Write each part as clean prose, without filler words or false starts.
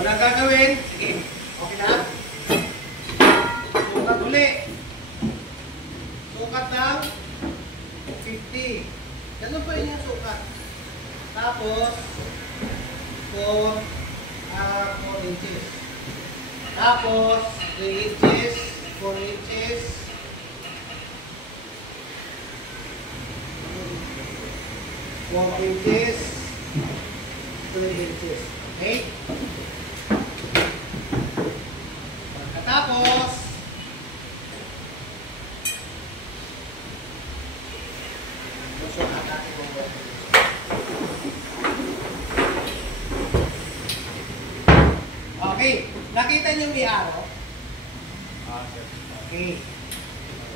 Walang gagawin. Sige. Okay na? Sukat uli. Sukat ng 50. Ganun pa rin yung sukat. Tapos, 4 inches. Tapos, 3 inches, 4 inches, 4 inches, 3 inches. Okay? Pagkatapos, susukat natin yung buwan. Okay. Nakita niyo may araw? Okay.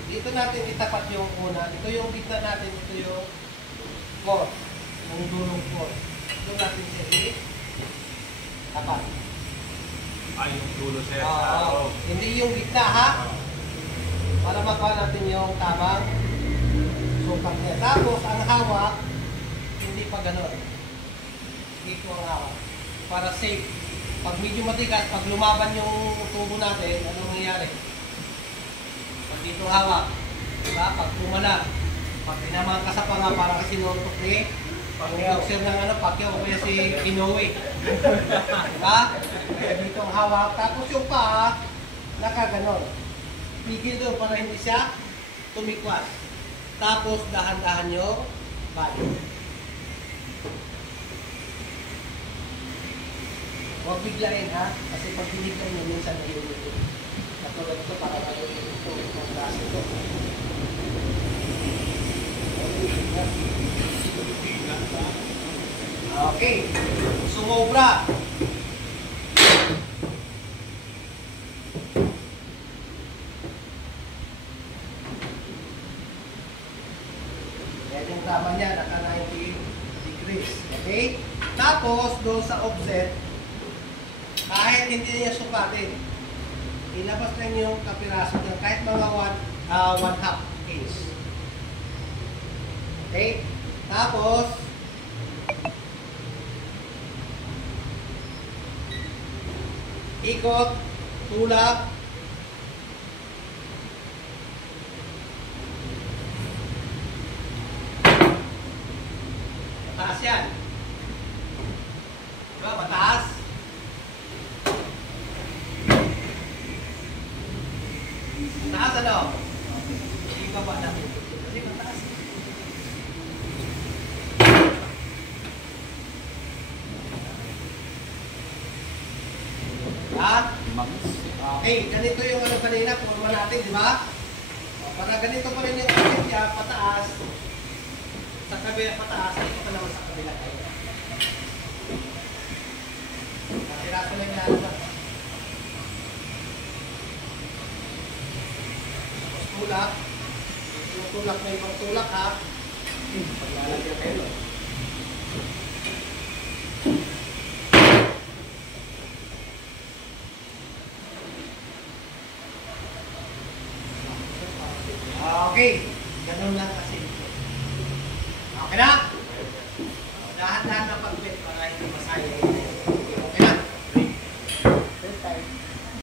Dito natin itapat yung una. Ito yung gitna natin. Ito yung core. Yung dulong core. Ito natin siya itapat. Ay, yung dulo siya. Hindi yung gitna, ha? Para makuha natin yung tamang sukat niya. Tapos, ang hawak, hindi pa ganun. Dito ang hawak. Para safe. Pag medyo matigas, pag lumaban yung tubo natin, anong nangyayari? Pag dito hawak, diba? Pag pumalag, pag tinamaan ka sa panga, para kasi nuntok ni pag-boxer ng Pacquiao o kaya si Inoue. Diba? Kaya dito ang hawak. Tapos yung paa, nakaganon. Pigil doon para hindi siya tumikwas. Tapos dahan-dahan yung balik. Huwag biglain, ha? Kasi pag binigyan nyo, minsan na yun ito. Katulad ito, para tayo ito, itong braso ito. Okay. Sumobra. Yan yung tama niya, naka 90 degrees. Okay? Tapos, doon sa offset, kahit hindi niya sukatin, ilabas lang yung kapiraso ng kahit mga 1/2 inch. Okay? Tapos, ikot, tulak, mataas yan. Diba? Mataas. Mataas ano? Ibaba natin. Kasi mataas. Ha? Okay, ganito yung ano kanina, forma natin, di ba? Para ganito pa rin yung akin niya, pataas. Sa kabila pataas, ito pa naman sa kabila tayo. Nakiraso lang yan naman. Tapos tulak. Yung tulak na ibang tulak, ha? Paglalagyan kayo. Okay, ganun lang kasi. Okay na?